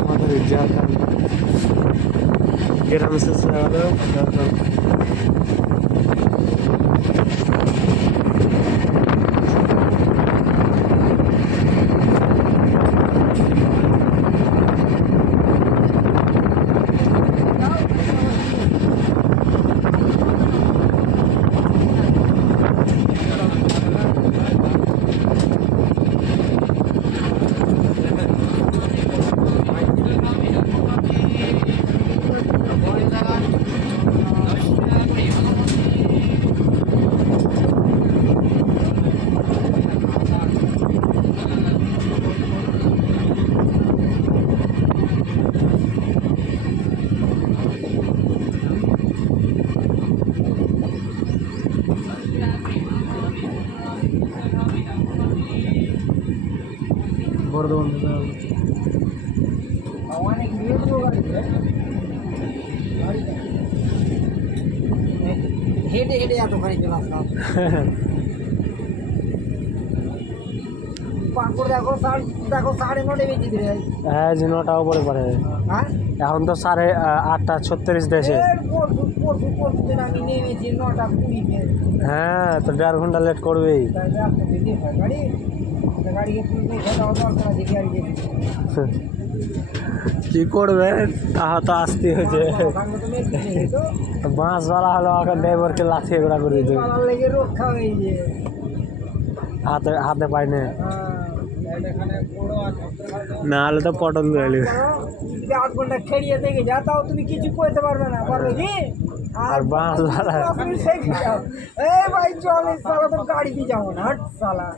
আমাদের ঝাড়খণ্ড গ্রামে শেষে হলো বর্ধমান অনেক হেঁটে হেঁটে এতখানি চলে আসলাম। পাঁকুড় দেখো দেখো 9:30 বেজে দিলে। হ্যাঁ যে 9টা উপরে পড়ে। হ্যাঁ এখন তো 8:36 দেশে। পরশু দিন আমি নেমেছি 9:20-তে। হ্যাঁ তো 1.5 ঘন্টা লেট করবেই। গাড়িকে তুলতে খেতে দরকার আছে গাড়ি কি করবে তাহা তো আসতে হয়েছে। বাঁশওয়ালা হলো এখন ড্রাইভারকে লাথিয়ে গোড়া করে দিতে লেগে রক্ষা হয়ে যে হাতে হাতে পাই না, না হলে তো পটল ধরে 8 ঘন্টা খেড়িয়ে দেখে যা, তাও তুমি কিছু করতে পারবে না, পারবে কি? আর বাঁশওয়ালা এই ভাই চল সালা, তো গাড়ি দিয়ে যাবো না হাট সালা।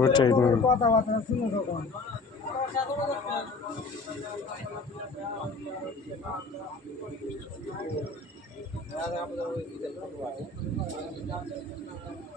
ওটাই কথাবার্তা শুনে তখন